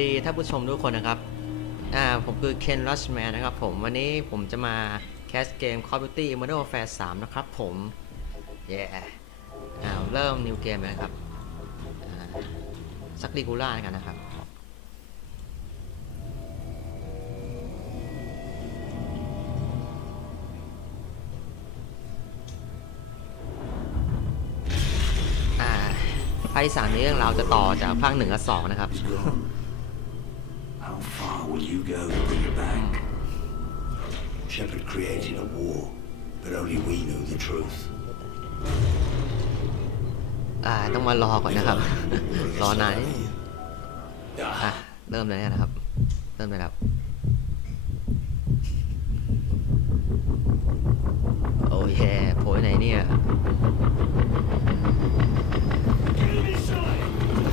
ดีท่านผู้ชมทุกคนนะครับ อ่า ผมคือเคนรัชแมนนะครับผม วันนี้ผมจะมาแคสเกม Call of Duty Modern Warfare 3 นะครับผม เย้อ่าเริ่มนิวเกมเลยนะครับอ่าสักดีกูล่ากันนะครับ อ่าภาคที่สามนี้เรื่องเราจะต่อจากภาคหนึ่งกับสองนะครับ will you go to bring it back? Shepard created a war, but only we knew the truth. อ่าต้องมารอก่อนนะครับ Bring us รอนาน out นิด of นึง here. อะ Ah, เริ่มเลยนะครับ เริ่มเลยครับ โอ้ยแย่โผล่ไหนเนี่ย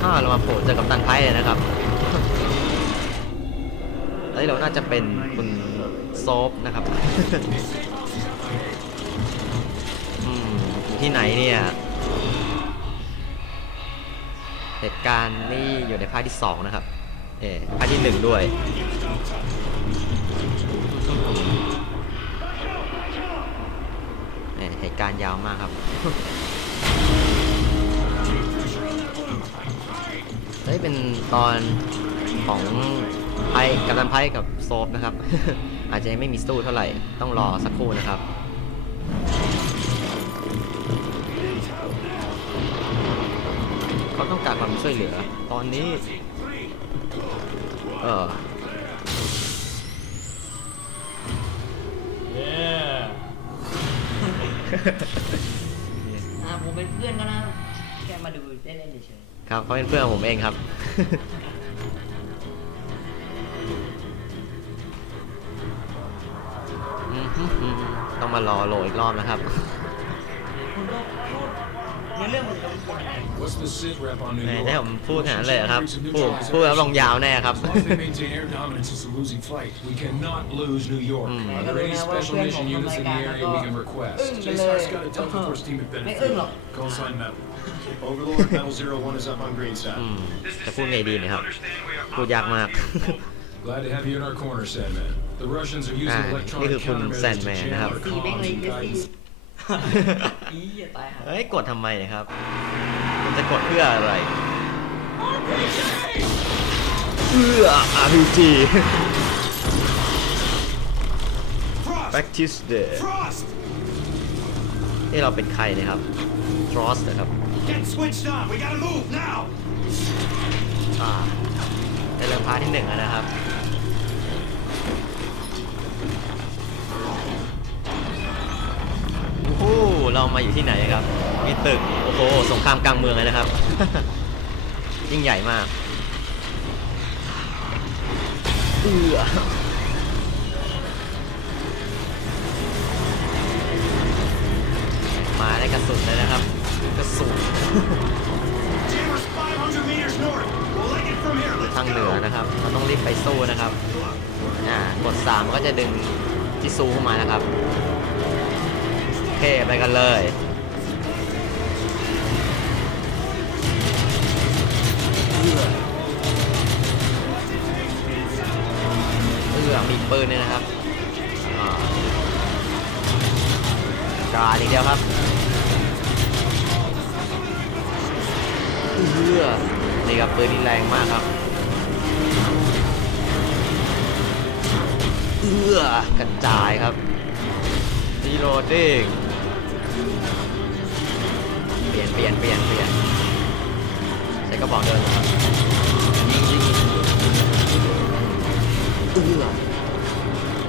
ถ้าเรามาโผล่เจอกับตันไพ่เลยนะครับ เฮ้เราน่าจะเป็นคุณโซฟนะครับอยู่ที่ไหนเนี่ยเหตุการณ์นี่อยู่ในภาคที่สองนะครับ เออภาคที่หนึ่งด้วย เหตุการณ์ยาวมากครับเฮ้ยเป็นตอนของ ไพ่กัปตันไพ่กับโซฟนะครับ อาจจะยังไม่มีสู้เท่าไหร่ต้องรอสักครู่นะครับเขาต้องการความช่วยเหลือ ตอนนี้ เอออ่าผมเป็นเพื่อนก็นะแค่มาดูเล่นๆเฉยครับเขาเป็นเพื่อนผมเองครับ มารอโหลดอีกรอบนะครับๆคุณก็พูดในเรื่องมันจะเป็นยังไง What's the sit rep on New แหม York? ได้ผมพูดขนาดนั้นเลยเหรอครับ Russians พูด neutralize พูดแล้วลง everything. ยาวแน่ครับ As long as they maintain air dominance, it's a losing fight. We cannot lose New York. Mm. Are there any special mission units in the area we can request? JSAR's got a Delta Force team at ไม่อึ้งหรอก Bennett. Call sign Metal. Overlord, Metal Zero One is up on green อื side. มจะพูดไงดีเนะครับ พูดยากมาก Glad to have you in our corner, Sandman. The Russians are อ่า using นี่ electronic คือคุณ countermeasures แซน to แมน channel นะครับ our ตีแม่ง comms เลย and เดซี่ guidance. อีอย่าตายหาเฮ้ยกดทำไมเนะครับคุณจะกดเพื่ออะไรเพื่อ RPG practice day Frost! นี่เราเป็นใครนะครับ Frost นะครับ Get switched on! We gotta move now! อ่าในเรื่องพาร์ทที่หนึ่งแล้วนะครับ เรามาอยู่ที่ไหนครับ มีตึก โอ้โห สงครามกลางเมืองเลยนะครับ ยิ่งใหญ่มากเอือมาได้กระสุนเลยนะครับ กระสุนทางเหนือนะครับเราต้องรีบไปสู้นะครับ อ่า กด3ก็จะดึงที่ซูเข้ามานะครับ เคไปกันเลย เอื้อมีปืนด้วยนะครับอ่ากราดอีกเดียวครับเอื้อนี่ครับปืนนี่แรงมากครับเอื้อกระจายครับรีโหลดดิ้ง ปลี่ยนเปลี่ยนเปลี่ยนเปลี่ยนใช้กระบอกเดินครับยิงยิงเอื้อ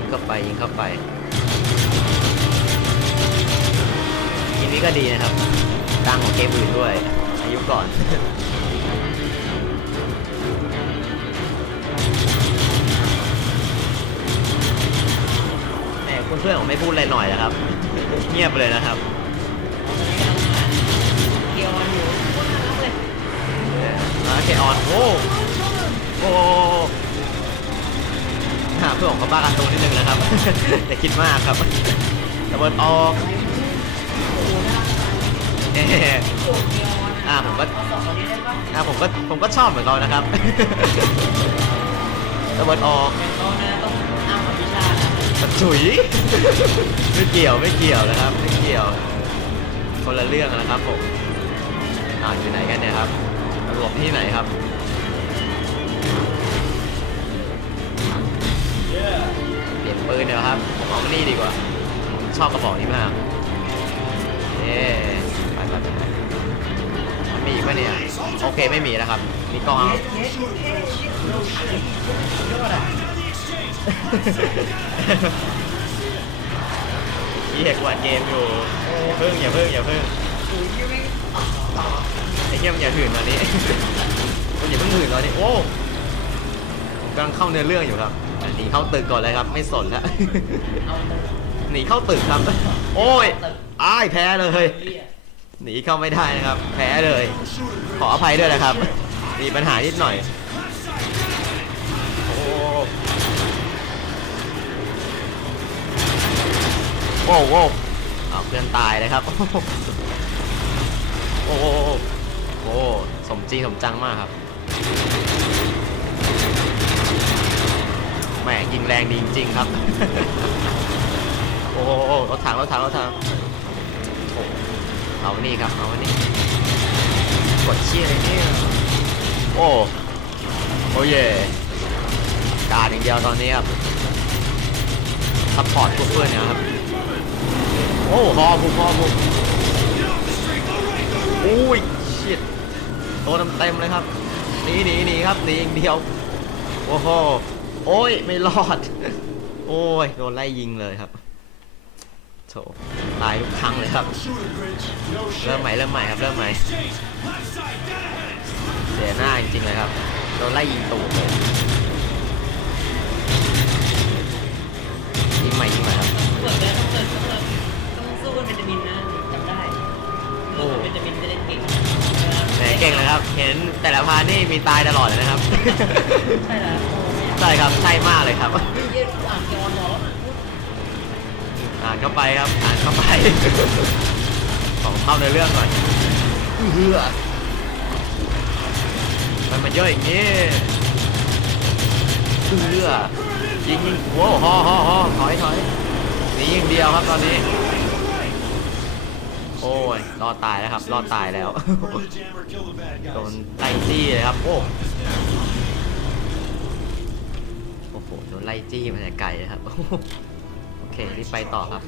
เข้าไปยิงเข้าไปทีนี้ก็ดีนะครับดังของเกมอื่นด้วย อายุก่อนแหมคุณเพื่อนผมไม่พูดอะไรหน่อยนะครับ เงียบเลยนะครับ โอเคออนโอ้โอ้หาเพื่อนของเขาบ้ากันตัวนิดนึงนะครับ อย่าคิดมากครับตะเบินออกอ่ารักเอออาผมก็เอาสองคนนี้ได้ปะอ่าผมก็ผมก็ชอบเหมือนเขานะครับตะวันออกเป็นเขานะต้องอ้างความวิชานะปัดถุยไม่เกี่ยวไม่เกี่ยวนะครับไม่เกี่ยว คนละเรื่องนะครับผมอ่าอยู่ไหนกันเนี่ยครับ หลบที่ไหนครับ เปลี่ยนปืนเดี๋ยวครับ ผมเอามานี่ดีกว่า ชอบกระบอกนี้มากเย้ไปไปไปมีอีกปะเนี่ย โอเคไม่มีแล้วครับ มีกล้องเอาเย้เย้ยอดอะพี่เห็กวาดเกมอยู่เพิ่งอย่าเพิ่งอย่าเพิ่ง อุ้ยยังไม่อ้เงี้ยมันอย่าถืนตอนนี้คุณอย่าเพิ่งถืนตอนนี้โอ้ผมกำลังเข้าเนื้อเรื่องอยู่ครับหนีเข้าตึกก่อนเลยครับ ไม่สนแล้วหนีเข้าตึกครับ โอ้ยอ้ายแพ้เลย หนีเข้าไม่ได้นะครับ แพ้เลย ขออภัยด้วยนะครับ มีปัญหานิดหน่อยโอ้โว้วโว้วอ้าเพื่อนตายเลยครับ โอ้โห โอ้สมจริงสมจังมากครับแหมยิงแรงดีจริงๆครับ โอ้โหรถถังรถถังรถถังโอ้เอานี่ครับเอานี่กดเชี่ยอะไรเนี่ยโอ้โอ้เย่การอย่างเดียวตอนนี้ครับซัพพอร์ตพวกเพื่อนเนะครับ โอ้ฮอบุกฮอบุกอุ้ยชิด โดนเต็มเลยครับหนีหนีหนีครับหนีอย่างเดียวโอ้โหโอ้ยไม่รอด โอ้ยโดนไล่ยิงเลยครับโถตายทุกครั้งเลยครับเริ่มใหม่เริ่มใหม่ครับเริ่มใหม่เสียหน้าจริงๆเลยครับโดนไล่ยิงตูดเลยยิงใหม่ยิงใหม่ครับ ก่งเลยครับ เห็นแต่ละพาร์ทนี่มีตายตลอดเลยนะครับ ใช่แล้วโอ้ยใช่ครับ ใช่มากเลยครับเย้อ่านเกี่ยวกับหมอแล้วพูดอ่านเข้าไปครับ อ่านเข้าไป ของเข้าในเรื่องก่อนเฮือมันมาเยอะอย่างนี้เฮือยิงยิงโว้ฮอฮอฮอถอยถอยหนีอย่างเดียวครับตอนนี้ โอ้ย รอดตายแล้วครับ รอดตายแล้ว โดนไล่จี้เลยครับ โอ้ โอ้โห โดนไล่จี้มาแต่ไกลเลยครับ โอเค รีบไปต่อครับ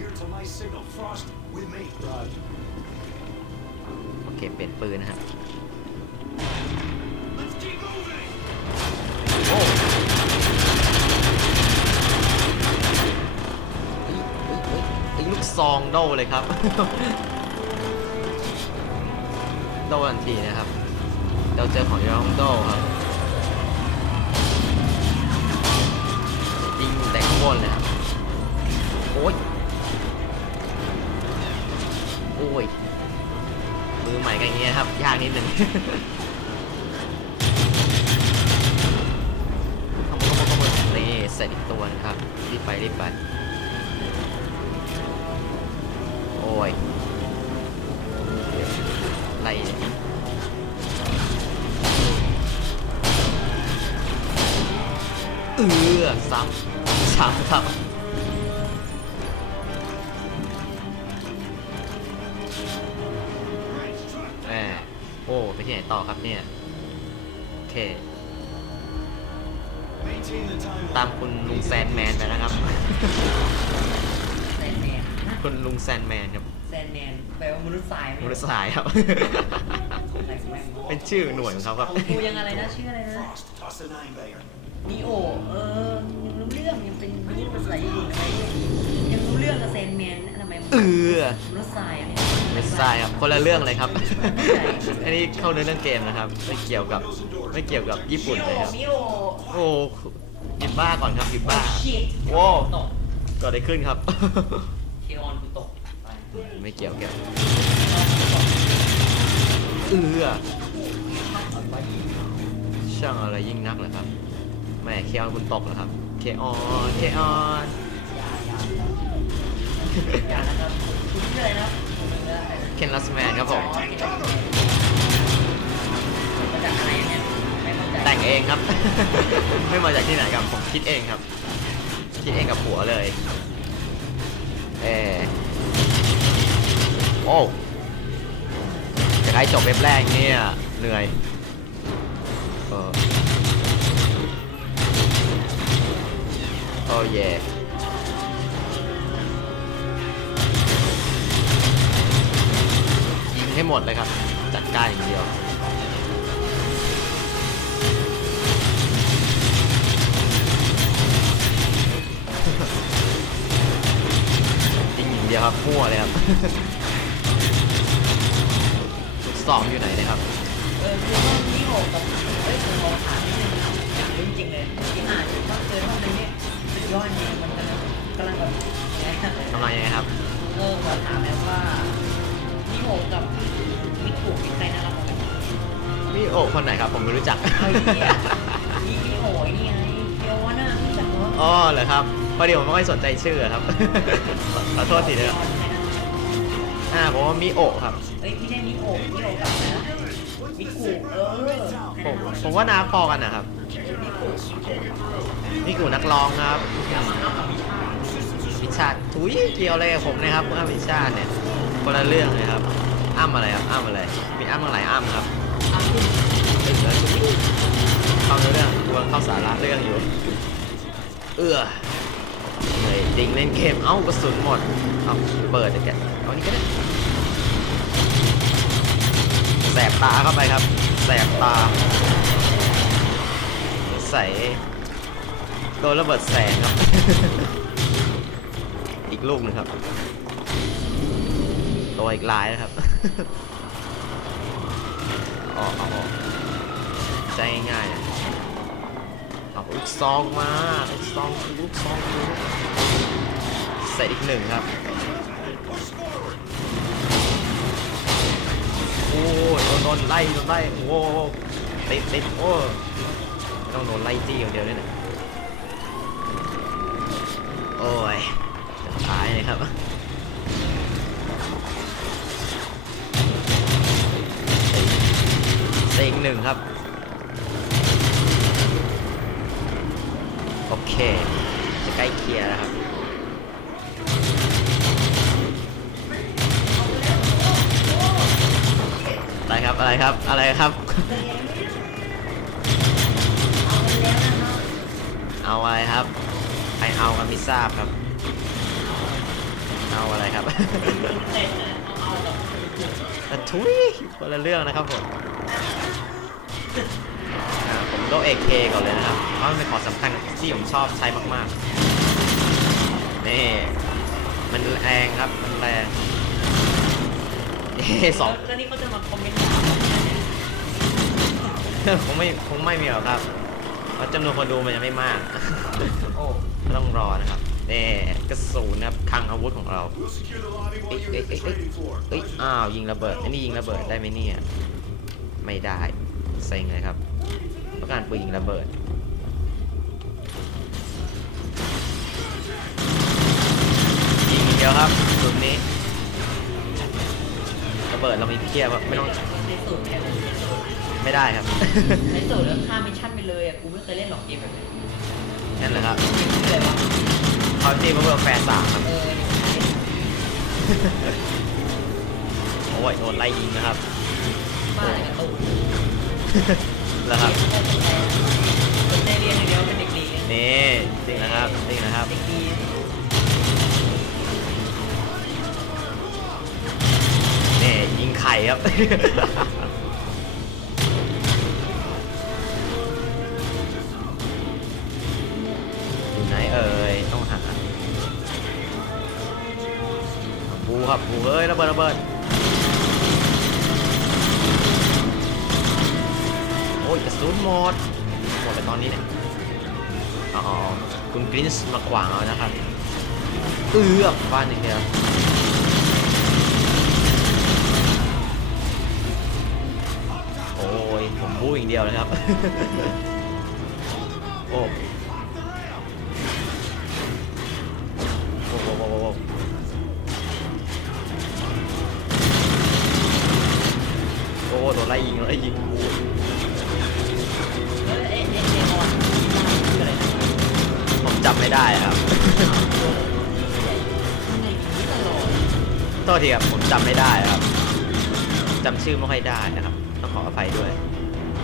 โอเค เปลี่ยนปืนนะครับโอ้เฮ้ยเฮ้ยเฮ้ยเฮ้ยลูกซองโดเลยครับ โดทันทีนะครับ เราเจอของยองโดครับยิงแต่ข้างบนเลยครับ โอ้ย โอ้ย มือใหม่กันอย่างเงี้ยครับ ยากนิดหนึ่งขโมยขโมยขโมยนี่เสร็จอีกตัวนะครับ รีบไปรีบไป โอ้ยอะไรเนี่ย เออซ้ำซ้ำครับแหมโอ้ไปที่ไหนต่อครับเนี่ย โอเค ตามคุณลุงแซนแมนไปนะครับ แซนแมนคุณลุงแซนแมนครับแซนแมนแปลว่ามนุษย์ทรายมนุษย์สายครับอะไรแม่งเป็นชื่อหน่วยของเขาครับของกูยังอะไรนะชื่ออะไรนะ Toss the name there. นีโอ เออ ยังรู้เรื่องยังเป็นมนุษย์ภาษาญี่ปุ่นอะไรยังรู้เรื่องกับแซนแมนนะทำไมเออมนุษย์ทรายอะไม่ทรายครับคนละเรื่องเลยครับ อันนี้เข้าเนื้อเรื่องเกมนะครับ ไม่เกี่ยวกับไม่เกี่ยวกับญี่ปุ่นเลยครับมิโอโอ้หยิบบ้าก่อนครับหยิบบ้าชิตโว้ตกเกิดอะไรขึ้นครับ เคออนกูตกไปไม่เกี่ยวเกี่ยวเออช่างอะไรยิ่งนักเหรอครับแห ม่เคออนคุณตกเหรอครับเคออนเคออนอย่าอย่าอย่านะครับคุณชื่ออะไรนะครับผมไม่ได้เคนลัสแมนครับผมมาจากอะไรเนี่ยไม่เข้าใจแต่งเองครับ ไม่มาจากที่ไหนครับผมคิดเองครับ คิดเองกับหัวเลยเออโอ้จะใครจบเว็บแรกเนี่ยเหนื่อย โอ้เย่ยิงให้หมดเลยครับ จัดการอย่างเดียวยิงอย่างเดียวครับมั่วเลยครับชุดสองอยู่ไหนเนะครับเออคือว่านี่หกกับเฮ้ยผมขอถามนิดนึงอยากรู้จริงๆเลยที่อ่านอยู่ว่าเจอว่ามันเนี่ ยสุดยอดจริงมันกำลังกำลังแบบไงทำไมยังไงครับ เออขอถามแล้วว่านี่โหกับมิกุมีใครน่ารักกว่ากันนี่โอ้คนไหนครับ ผมไม่รู้จักไอ้เนี่ยนี่มีโหยนี่ไงเดียววะน่ะรู้จักเหรออ๋อเหรอครับพอดีผมไม่ค่อยสนใจชื่อครับ ขอโทษทีนะครับอ่าผมว่ามิโอะครับ เอ้ยไม่ได้มิโอะมิโอะกับนะ มิกุเออผมผมว่านาพอกันนะครับมิกุนี่กูนักร้องครับพิชาติทุยเกี่ยวอะไรกับผมนะครับเมื่อพิชาติเนี่ยคนละเรื่องเลยครับอ้ำอะไรครับอ้ำอะไรมีอ้ำมาหลายอ้ำครับอ้าวคุณตึงแล้วทุยเข้าเรื่องกวงเข้าสาระเรื่องอยู่ เอื้อเหนื่อยจริงเล่นเกมเอ้ากระสุนหมดเอาเปิดเลยแกเอานี่ก็ได้ สบตาเข้าไปครับ แสบตาใส่โดนระเบิดแสงครับ อีกลูกหนึงครับตัวอีกลายนะครับออกออกใจง่ายๆนะเอาลูกซองมาลูกซองลูกซองใส่อีกหนึ่งครับ โอ้ย ดนโดนไล่โดนไล่โอ้โหติดติดโอ้ต้องโดนไล่จี้อย่างเดียวเลยนะโอ้ยจะตายเลยครับเซ็งหนึ่งครับ โอเค จะใกล้เคลียร์แล้วครับ ครับอะไรครับอะไรครับ เอาอะไรครับใครเอากันไม่ทราบครับ เอาอะไรครับอะทุยคนละเรื่องนะครับผมผมโลเอเคก่อนเลยนะครับเพราะมันเป็นของสำคัญที่ผมชอบใช้มากๆนี่มันแรงครับมันแรง เอ้สองแล้วนี่เขาจะมาคอมเมนต์ด่าผมเนี่ยคงไม่คงไม่มีหรอกครับเพราะจำนวนคนดูมันยังไม่มาก โอ้ต้องรอนะครับนี่กระสุนนะครับคลังอาวุธของเรา We'll secure the lobby เอ้ย while เอ้ย you're เอ้ย in เอ้ the ย trading floor. เอ้ยอ้าวยิงระเบิดอันนี้ยิงระเบิดได้ไหมเนี่ย ไม่ได้เซ็งเลยครับต้องการปืนยิงระเบิดยิงอย่างเดียวครับจุดนี้ ระเบิดเรามีเพียบครับไม่ต้องในสูตรเนี่ยไม่ได้ครับ ในสูตรแล้วข้ามมิชชั่นไปเลยอะกูไม่เคยเล่นหรอกเกมแบบนี้นั่นแหละครับไม่เลยวะคอร์ตี้เบอร์แฟร์สามครับ เออเนี่ยโอ้ยโดนไล่ยิงนะครับบ้าอะไรกับตูนแล้วครับสนใจเรียนอย่างเดียวเป็นเด็กดีนี่จริงนะครับจริงนะครับ เด็กดี น่ยิงไข่ครับ อยู่ไหนเอ่ย ต้องหาบูครับบูเอ้ยระเบิดระเบิดโอ้ยกระสุนหมดหมดไปตอนนี้เนี่ยอ๋อคุณกรินส์มาขวางเอานะครับ เอือกบ้านอย่างเดียว บู๊อย่างเดียวนะครับโอ้โหโอ้โหโอ้โหโอ้โหโดนไล่ยิงโดนไล่ยิงเอ้ผมจำไม่ได้ครับต่อโทษทีครับผมจำไม่ได้ครับจำชื่อไม่ค่อยได้นะครับ ต้องขออภัยด้วย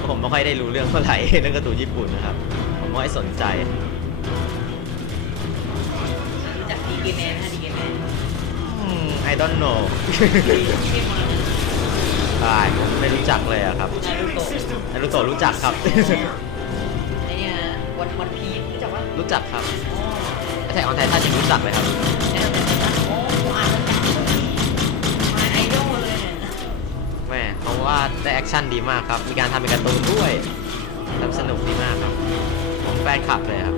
ผมไม่ค่อยได้รู้เรื่องเท่าไหร่เรื่องการ์ตูนญี่ปุ่นนะครับ ผมไม่ค่อยสนใจรู้จักดีเกมแมนฮะดีเกมแมนอืม I don't know ที่เกมมาใช่ผมไม่รู้จักเลยอะครับนารูโตะนารุโตะรู้จักครับไอเนี่ยวันวันพีชรู้จักปะรู้จักครับอ๋อแต่ออนไททันยังรู้จักเลยครับแอนเป็นแบบ ว่าได้แอคชั่นดีมากครับ มีการทำเป็นการ์ตูนด้วยทำสนุกดีมากครับ ผมแฟนคลับเลยครับ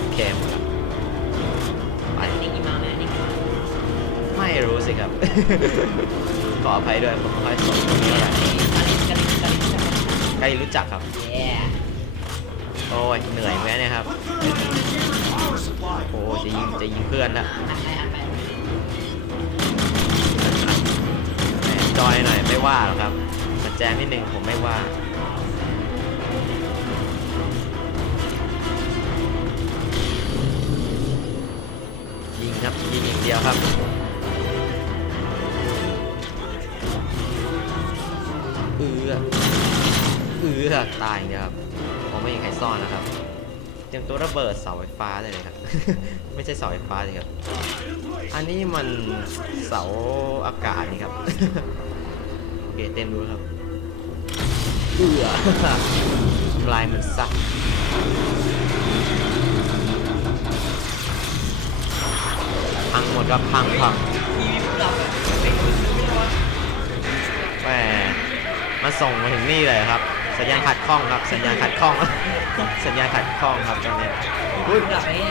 โอเคหมดแล้วไปนิกกี้มาไหมนิกกี้มาไม่รู้สิครับ ขออภัยด้วยผมไม่ค่อยสนเนี่เท่ายไหร่กาลินกาลินกาลินรู้จักปะใครรู้จักครับเย้โอ้ยเหนื่อยไหมเนี่ยครับ โอ้ยจะยิงจะยิงเพื่อนละ จอยหน่อยไม่ว่าหรอกครับแต่แจงนิดนึงผมไม่ว่ายิงครับยิงอย่างเดียวครับเอือเอือตายอย่างเดียวครับผมไม่มีใครซ่อนนะครับเตรียมตัวระเบิดเสาไฟฟ้าได้เลยครับ ไม่ใช่เสาไฟฟ้าสิครับ อันนี้มันเสาอากาศนี่ครับ เคเต็มดูครับเอือลายมันซักพังหมดครับพังพังแบบเป็นคนซื้อไม่ได้วะแหมมาส่งมาถึงนี่เลยครับ สัญญาณขัดข้องครับ สัญญาณขัดข้อง สัญญาณขัดข้องครับตอนนี้พูดแบบนี้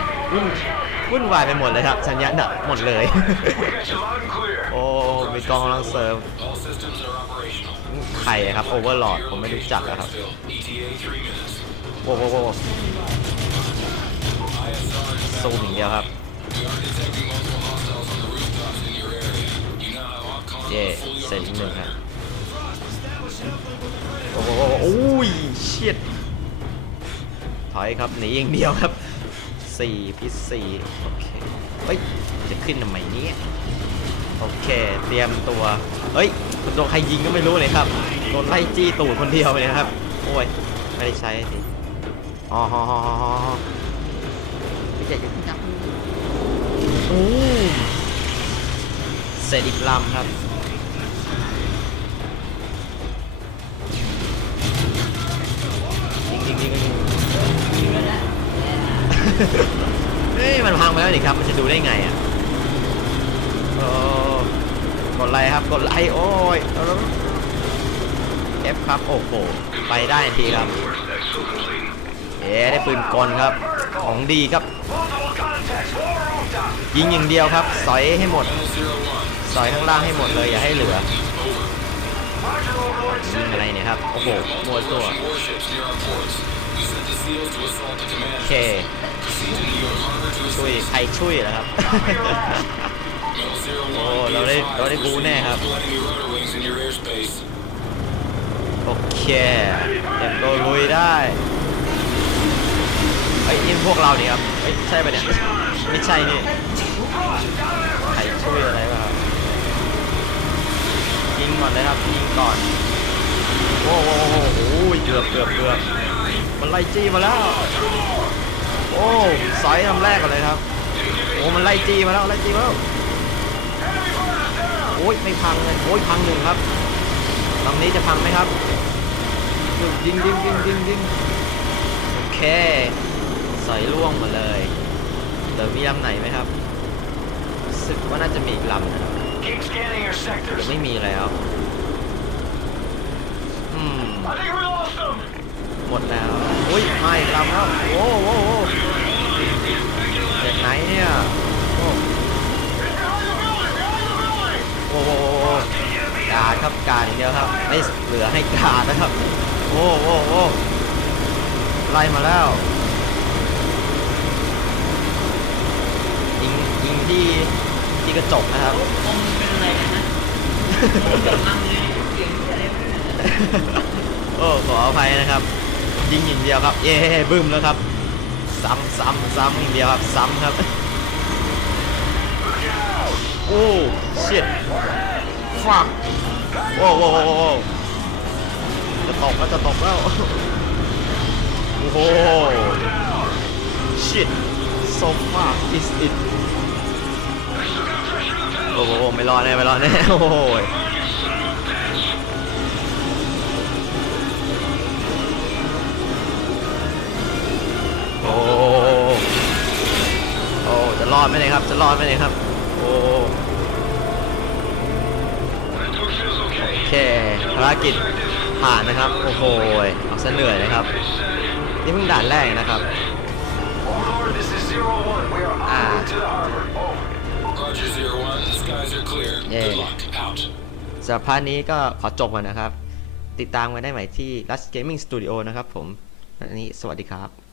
วุ่นวุ่นวายไปหมดเลยครับสัญญาณดับหมดเลย โอ้มีกองกำลังเสริม All systems are operational. ใครอะครับโอเวอร์ลอดผมไม่รู้จักอะครับ Phil, ETA three minutes. โว้โว้โว้ซูมอย่างเดียวครับ We are detecting multiple hostiles on the rooftops in your area. You now have Opcon เย่ on a fully เสร็จอีก armed หนึ่งค tracker. รับโอ้โหโอ้ยเชียดถอยครับหนีอย่างเดียวครับ สี่พิษสี่โอเคเฮ้ย จะขึ้นทำไมเนี่ยโอเค เตรียมตัว เฮ้ยโดนใครยิงก็ไม่รู้เลยครับ โดนไล่จี้ตูดคนเดียวเลยครับ โอ้ย ไม่ได้ใช้สิอ๋อฮอฮอฮอฮอฮอไม่ใช่จะจับโอ้เสร็จอีกลำครับยิงยิงยิงยิงทีวีแล้ว เฮ้ยมันพังไปแล้วนี่ครับ มันจะดูได้ไงอะโอ้กดไลค์ครับ กดไลค์โอ้ยเอาแล้ว F ครับ โอ้โห ไปได้ทันทีครับ เอ๊ได้ปืนกลครับ ของดีครับ ยิงอย่างเดียวครับ สอยให้หมด สอยข้างล่างให้หมดเลย อย่าให้เหลือยิงอะไรเนี่ยครับ โอ้โหมัวตัว โอเคช่วยใครช่วยนะครับ โอ้เราได้เราได้บูแน่ครับ โอเคเต็มตัวลุยได้ไอ้นี่พวกเราเนี่ยครับไอ้ใช่ปะเนี่ยไม่ใช่นี่ใครช่วยอะไรบ้างยิงก่อนเลยครับยิงก่อน อ้โหโอ้โหโอ้ยเกือบเกือบเกือบมันไล่จี้มาแล้ว โอ้สอยลำแรกก่อนเลยครับ โอ้มันไล่จี้มาแล้วไล่จี้มาแล้ว โอ้ยไม่พังเลย โอ้ยพังหนึ่งครับลำนี้จะพังไหมครับยิงยิงยิงยิงยิงโอเคใส่ล่วงมาเลยเดี๋ยวมีลำไหนไหมครับรู้สึกว่าน่าจะมีอีกลำนะครับเดี๋ยวไม่มีแล้วอืม I think we lost them. หมดแล้ว อุ้ยไมาอีกลำแล้วโอ้โหโอ้โหจากไหนเนี่ยโอ้โอ้โหกาดครับกาดอย่างเดียวครับไม่เหลือให้กาดนะครับ โอ้โหโอ้ไล่มาแล้วยิงยิงที่ที่กระจกนะครับคงเป็นอะไรกันนะ โอ้ขออภัยนะครับ ยิงอย่างเดียวครับเย้บึ้มแล้วครับ ซ้ำซ้ำซ้ำอย่างเดียวครับ ซ้ำครับ โอ้ shit fuck โอ้โหจะตกแล้วจะตกแล้ว โอ้โห shit so far is it โอ้โห ไม่รอดแน่ไม่รอดแน่โอ้โห ดไหมเนี่ยครับ จะรอดไหมเนี่ยครับ โอ้โอเคภารกิจผ่านนะครับ โอ้โหเอาซะเหนื่อยนะครับ นี่เพิ่งด่านแรกนะครับ Overlord, this is Zero One. We are en Ah. route to the harbor. Over. Roger, Zero One. The skies are clear. Yeah. Good luck. Out. สำหรับพาร์ทนี้ก็ขอจบก่อนนะครับ ติดตามกันได้ใหม่ที่ Last Gaming Studio นะครับผมอันนี้สวัสดีครับ